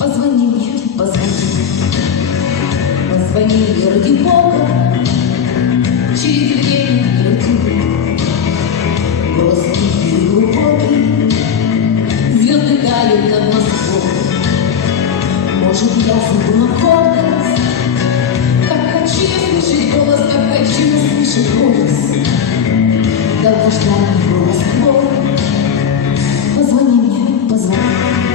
Позвони мне, позвони, позвони мне ради Бога, через время груди, голос тихий и глубокий, звезды тают над Москвой. Может, я забыла гордость, как хочу я слышать голос, как хочу я слышать голос, долгожданный голос твой. Позвони мне, позвони.